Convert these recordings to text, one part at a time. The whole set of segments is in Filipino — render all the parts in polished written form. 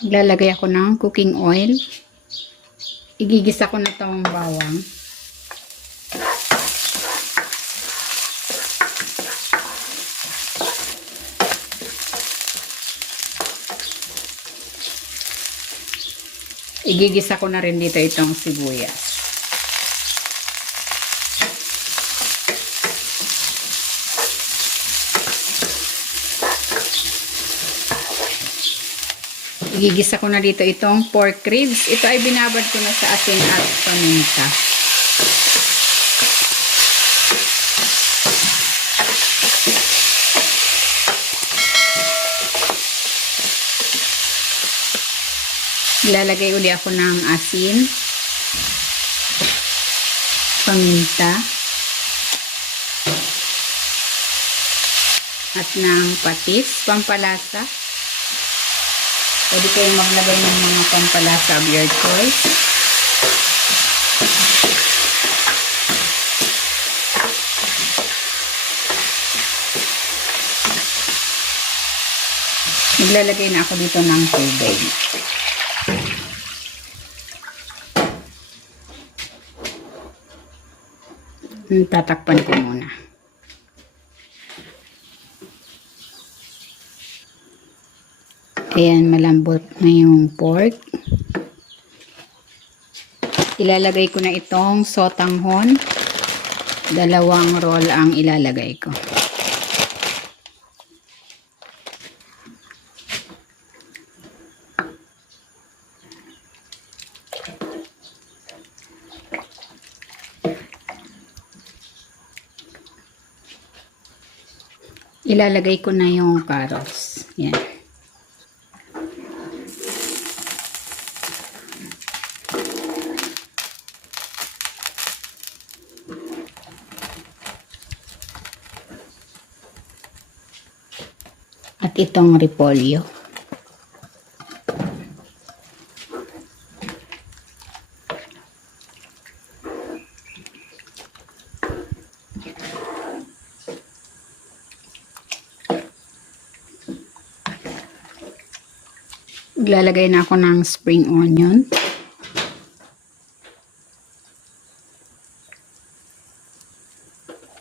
Lalagay ako ng cooking oil. Igigisa ko na itong bawang. Igigisa ko na rin dito itong sibuyas. Igigisa ko na dito itong pork ribs. Ito ay binabad ko na sa asin at paminta. Ilalagay uli ako ng asin, paminta, at ng patis, pampalasa. Pwede kayong maglagay ng mga pampalasa of your choice. Maglalagay na ako dito ng tubig. Tatakpan ko muna. Ayan, malambot na yung pork. Ilalagay ko na itong sotanghon. 2 roll ang ilalagay ko. Ilalagay ko na yung carrots. Yan. At itong repolyo. Maglalagay na ako ng spring onion.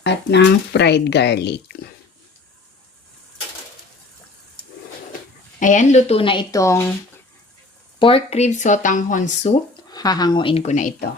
At ng fried garlic. Ayan, luto na itong pork rib sotanghon soup. Hahanguin ko na ito.